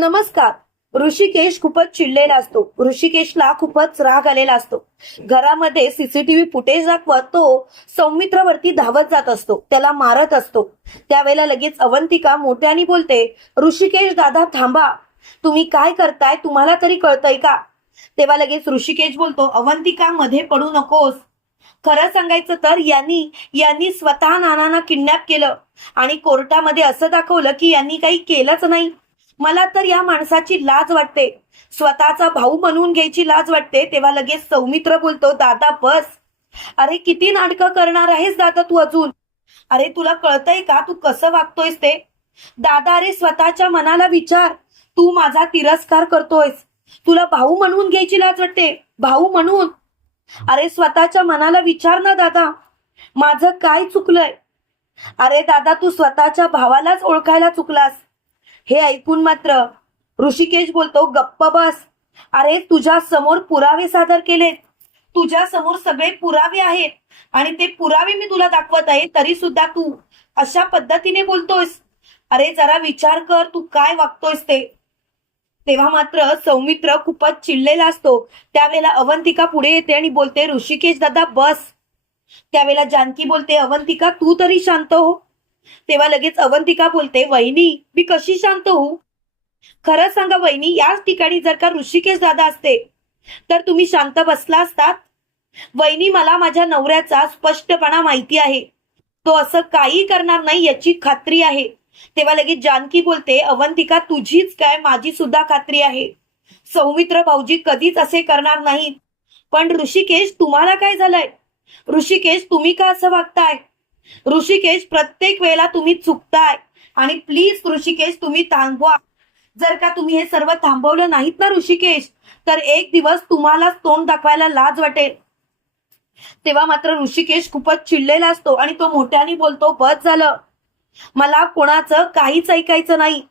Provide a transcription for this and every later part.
नमस्कार. ऋषिकेश खूपच चिडलेला असतो. ऋषिकेशला खूपच राग आलेला असतो. घरामध्ये सीसीटीव्ही फुटेज दाखवत तो सौमित्रवरती धावत जात असतो, त्याला मारत असतो. त्यावेळेला लगेच अवंतिका मोठ्याने बोलते, ऋषिकेश दादा थांबा, तुम्ही काय करताय, तुम्हाला तरी कळतंय का? तेव्हा लगेच ऋषिकेश बोलतो, अवंतिका मध्ये पडू नकोस. खरं सांगायचं तर यांनी यांनी स्वतः नानांना किडनॅप केलं आणि कोर्टामध्ये असं दाखवलं की यांनी काही केलंच नाही. मला तर या माणसाची लाज वाटते, स्वतःचा भाऊ बनवून घ्यायची लाज वाटते. तेव्हा लगेच सौमित्र बोलतो, दादा बस. अरे किती नाटकं करणार आहेस दादा तू अजून? अरे तुला कळतंय का तू कसं वागतोयस ते? दादा अरे स्वतःच्या मनाला विचार, तू माझा तिरस्कार करतोयस. तुला भाऊ म्हणून घ्यायची लाज वाटते, भाऊ म्हणून? अरे स्वतःच्या मनाला विचार ना दादा, माझं काय चुकलंय? अरे दादा तू स्वतःच्या भावालाच ओळखायला चुकलास. हे ऐकून मात्र ऋषिकेश बोलतो, गप्प बस. अरे तुझ्या समोर पुरावे सादर केलेत, तुझ्या समोर सगळे पुरावे आहेत आणि ते पुरावे मी तुला दाखवत आहे, तरी सुद्धा तू अशा पद्धतीने बोलतोयस. अरे जरा विचार कर तू काय वागतोयस ते. तेव्हा मात्र सौमित्र खूपच चिडलेला असतो. त्यावेळेला अवंतिका पुढे येते आणि बोलते, ऋषिकेश दादा बस. त्यावेळेला जानकी बोलते, अवंतिका तू तरी शांत हो. तेव्हा लगेच अवंतिका बोलते, वहिनी मी कशी शांत होऊ? खरं सांगा वहिनी, याच ठिकाणी जर का ऋषिकेश दादा असते तर तुम्ही शांत बसला असतात? वहिनी मला माझ्या नवऱ्याचा स्पष्टपणा माहिती आहे, तो असं काही करणार नाही याची खात्री आहे. तेव्हा लगेच जानकी बोलते, अवंतिका तुझीच काय माझी सुद्धा खात्री आहे. सौमित्र भाऊजी कधीच असे करणार नाहीत. पण ऋषिकेश तुम्हाला काय झालंय? ऋषिकेश तुम्ही का असं वागताय? ऋषिकेश प्रत्येक वेळेला तुम्ही चुकताय आणि प्लीज ऋषिकेश तुम्ही थांबवा. जर का तुम्ही हे सर्व थांबवलं नाहीत ना ऋषिकेश, तर एक दिवस तुम्हालाच तोंड दाखवायला लाज वाटेल. तेव्हा मात्र ऋषिकेश खूपच चिडलेला असतो आणि तो मोठ्याने बोलतो, बस झालं, मला कोणाचं काहीच ऐकायचं नाही.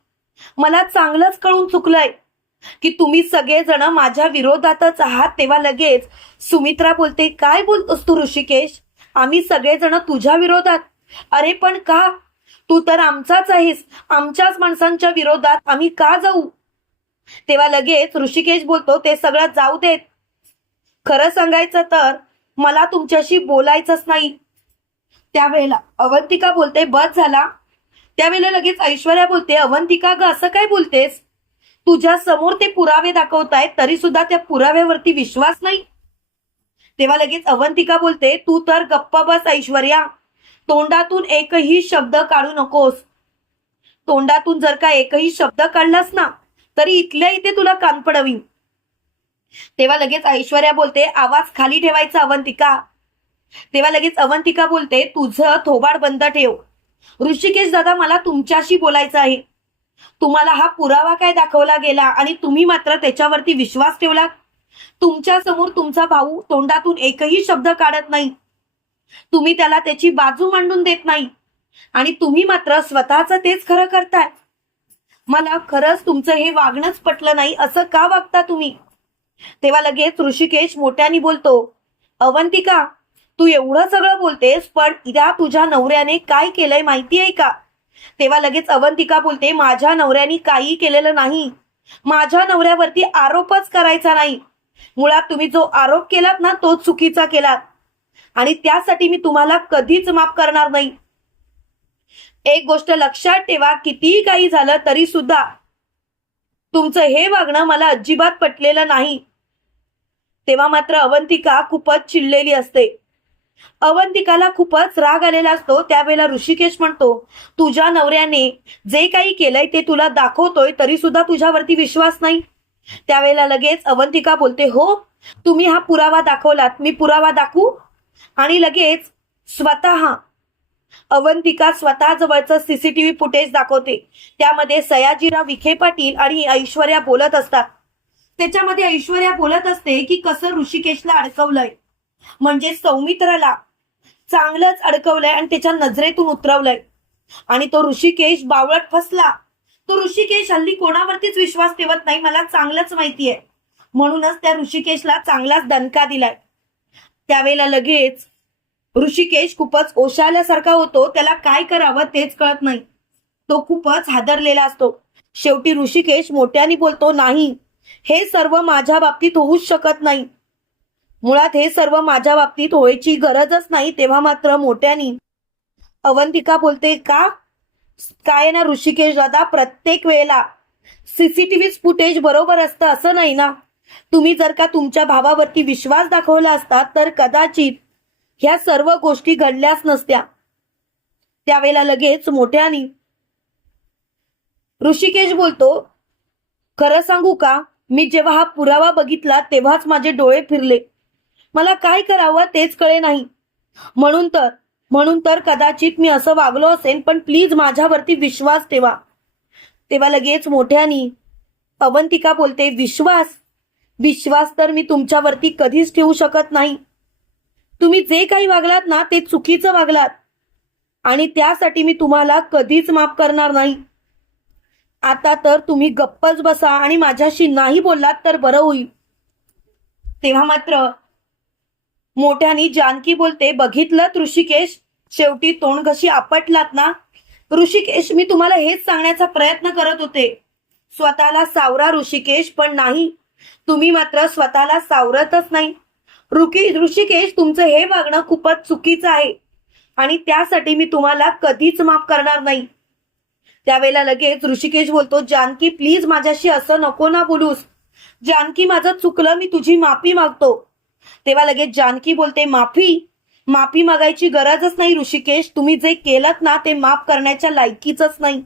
मला चांगलंच कळून चुकलंय की तुम्ही सगळेजण माझ्या विरोधातच आहात. तेव्हा लगेच सुमित्रा बोलते, काय बोलतोस तू ऋषिकेश? आम्ही सगळेजण तुझ्या विरोधात? अरे पण का? तू तर आमचाच आहेस, आमच्याच माणसांच्या विरोधात आम्ही का जाऊ? तेव्हा लगेच ऋषिकेश बोलतो, ते सगळं जाऊ देत, खरं सांगायचं तर मला तुमच्याशी बोलायचंच नाही. त्यावेळेला अवंतिका बोलते, बस झाला. त्यावेळेला लगेच ऐश्वर्या बोलते, अवंतिका ग असं काय बोलतेस? तुझ्या समोर ते पुरावे दाखवतायत तरी सुद्धा त्या पुराव्यावरती विश्वास नाही. तेव्हा लगेच अवंतिका बोलते, तू तर गप्प बस ऐश्वर्या, तोंडातून एकही शब्द काढू नकोस. तोंडातून जर का एकही शब्द काढलास ना तरी इथल्या इथे तुला कान पडवीन. तेव्हा लगेच ऐश्वर्या बोलते, आवाज खाली ठेवायचा अवंतिका. तेव्हा लगेच अवंतिका बोलते, तुझं थोबाड बंद ठेव. ऋषिकेश दादा मला तुमच्याशी बोलायचं आहे. तुम्हाला हा पुरावा काय दाखवला गेला आणि तुम्ही मात्र त्याच्यावरती विश्वास ठेवला? तुमच्या समोर तुमचा भाऊ तोंडातून एकही शब्द काढत नाही, तुम्ही त्याला त्याची बाजू मांडून देत नाही आणि तुम्ही मात्र स्वतःच तेच खरं करताय. मला खरंच तुमचं हे वागणंच पटलं नाही. असं का वागता तुम्ही? तेव्हा लगेच ऋषिकेश मोठ्याने बोलतो, अवंतिका तू एवढं सगळं बोलतेस, पण या तुझ्या नवऱ्याने काय केलंय माहिती आहे का? तेव्हा लगेच अवंतिका बोलते, माझ्या नवऱ्याने काही केलेलं नाही. माझ्या नवऱ्यावरती आरोपच करायचा नाही. मुळात तुम्ही जो आरोप केलात ना तो चुकीचा केलात आणि त्यासाठी मी तुम्हाला कधीच माफ करणार नाही. एक गोष्ट लक्षात ठेवा, कितीही काही झालं तरी सुद्धा तुमचं हे वागणं मला अजिबात पटलेलं नाही. तेव्हा मात्र अवंतिका खूपच चिडलेली असते. अवंतिकाला खूपच राग आलेला असतो. त्यावेळेला ऋषिकेश म्हणतो, तुझ्या नवऱ्याने जे काही केलंय ते तुला दाखवतोय तरी सुद्धा तुझ्यावरती विश्वास नाही. त्यावेळेला लगेच अवंतिका बोलते, हो तुम्ही हा पुरावा दाखवलात, मी पुरावा दाखवू? आणि लगेच स्वतः अवंतिका स्वतः जवळचं सीसीटीव्ही फुटेज दाखवते. त्यामध्ये सयाजीराव विखे पाटील आणि ऐश्वर्या बोलत असतात. त्याच्यामध्ये ऐश्वर्या बोलत असते की कसं ऋषिकेशला अडकवलंय, म्हणजे सौमित्राला चांगलंच अडकवलंय आणि त्याच्या नजरेतून उतरवलंय आणि तो ऋषिकेश बावळट फसला. तो ऋषिकेश हल्ली कोणावरतीच विश्वास ठेवत नाही, मला चांगलंच माहितीये. म्हणूनच त्या ऋषिकेशला चांगलाच दणका दिलाय. त्यावेळेला लगेच ऋषिकेश खूपच ओशाळल्यासारखा होतो. त्याला काय करावं तेच कळत नाही. तो खूपच हादरलेला असतो. शेवटी ऋषिकेश मोठ्याने बोलतो, नाही, हे सर्व माझ्या बाबतीत होऊच शकत नाही. मुळात हे सर्व माझ्या बाबतीत व्हायची गरजच नाही. तेव्हा मात्र मोठ्याने अवंतिका बोलते, का काय ना ऋषिकेश दादा, प्रत्येक वेळेला सीसीटीव्ही फुटेज बरोबर असतं असं नाही ना. तुम्ही जर का तुमच्या भावावरती विश्वास दाखवला असता तर कदाचित ह्या सर्व गोष्टी घडल्याच नसत्या. त्यावेळेला लगेच मोठ्याने ऋषिकेश बोलतो, खरं सांगू का, मी जेव्हा हा पुरावा बघितला तेव्हाच माझे डोळे फिरले. मला काय करावं तेच कळे नाही. म्हणून तर कदाचित मी असं वागलो असेल, पण प्लीज माझ्यावरती विश्वास ठेवा. तेव्हा लगेच मोठ्याने अवंतिका बोलते, विश्वास तर मी तुमच्यावरती कधीच ठेवू शकत नाही. तुम्ही जे काही वागलात ना ते चुकीचं वागलात आणि त्यासाठी मी तुम्हाला कधीच माफ करणार नाही. आता तर तुम्ही गप्पच बसा आणि माझ्याशी नाही बोललात तर बरं होईल. तेव्हा मात्र मोठ्याने जानकी बोलते, बघितलं ऋषिकेश, शेवटी तोंड कशी आपटलात ना. ऋषिकेश, मी तुम्हाला हेच सांगण्याचा प्रयत्न करत होते, स्वतःला सावरा ऋषिकेश, पण नाही, तुम्ही मात्र स्वतःला सावरतच नाही. ऋषिकेश, तुमचं हे वागणं खूपच चुकीचं आहे आणि त्यासाठी मी तुम्हाला कधीच माफ करणार नाही. त्यावेळेला लगेच ऋषिकेश बोलतो, जानकी प्लीज माझ्याशी असं नको ना बोलूस. जानकी, माझं चुकलं, मी तुझी माफी मागतो. तेव्हा लगेच जानकी बोलते, माफी मागायची गरजच नाही ऋषिकेश, तुम्ही जे केलत ना ते माफ करण्याच्या लायकीच नाही.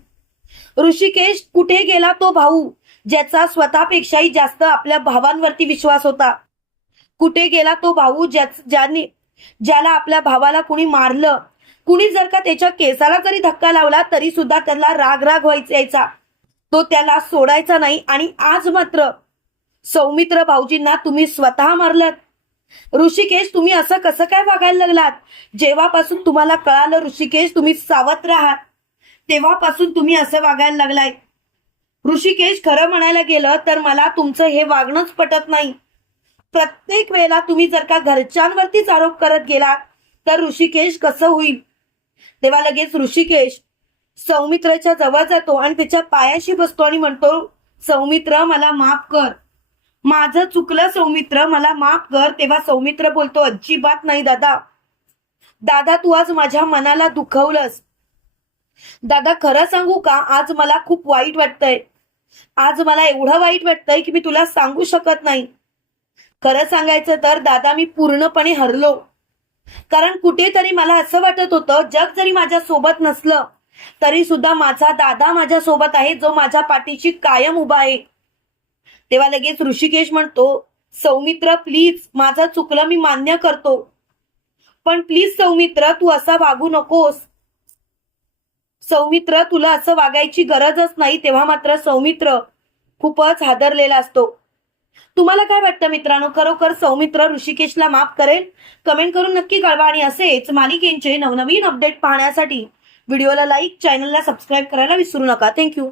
ऋषिकेश, कुठे गेला तो भाऊ ज्याचा स्वतःपेक्षाही जास्त आपल्या भावांवरती विश्वास होता? कुठे गेला तो भाऊ ज्याला आपल्या भावाला कुणी मारलं, कुणी जर का त्याच्या केसाला जरी धक्का लावला तरी सुद्धा त्याला राग व्हायचा, तो त्याला सोडायचा नाही. आणि आज मात्र सौमित्र भाऊजींना तुम्ही स्वतः मारलात. ऋषिकेश, तुम्ही असं कसं काय वागायला लागलात? जेव्हापासून तुम्हाला कळालं ऋषिकेश तुम्ही सावत्र आहात, तेव्हापासून तुम्ही असं वागायला लागलाय. ऋषिकेश, खरं म्हणायला गेलं तर मला तुमचं हे वागणंच पटत नाही. प्रत्येक वेळेला तुम्ही जर का घरच्यांवरतीच आरोप करत गेलात तर ऋषिकेश कसं होईल? तेव्हा लगेच ऋषिकेश सौमित्राच्या जवळ जातो आणि त्याच्या पायाशी बसतो आणि म्हणतो, सौमित्र, मला माफ कर, माझं चुकलं सौमित्र, मला माफ कर. तेव्हा सौमित्र बोलतो, अजिबात नाही दादा, तू आज माझ्या मनाला दुखवलंस. दादा, खरं सांगू का, आज मला खूप वाईट वाटतंय. आज मला एवढं वाईट वाटतंय की मी तुला सांगू शकत नाही. खरं सांगायचं तर दादा, मी पूर्णपणे हरलो. कारण कुठेतरी मला असं वाटत होतं, जग जरी माझ्या सोबत नसलं तरी सुद्धा माझा दादा माझ्या सोबत आहे, जो माझ्या पाठीशी कायम उभा आहे. तेव्हा लगेच ऋषिकेश म्हणतो, सौमित्र प्लीज, माझं चुकलं, मी मान्य करतो, पण प्लीज सौमित्र, तू असा वागू नकोस. सौमित्र, तुला असं वागायची गरजच नाही. तेव्हा मात्र सौमित्र खूपच हादरलेला असतो. तुम्हाला काय वाटतं मित्रांनो, खरोखर सौमित्र ऋषिकेशला माफ करेल? कमेंट करून नक्की कळवा आणि असेच मालिकेचे नवनवीन अपडेट पाहण्यासाठी व्हिडिओला लाईक, चॅनलला सबस्क्राईब करायला विसरू नका. थँक्यू.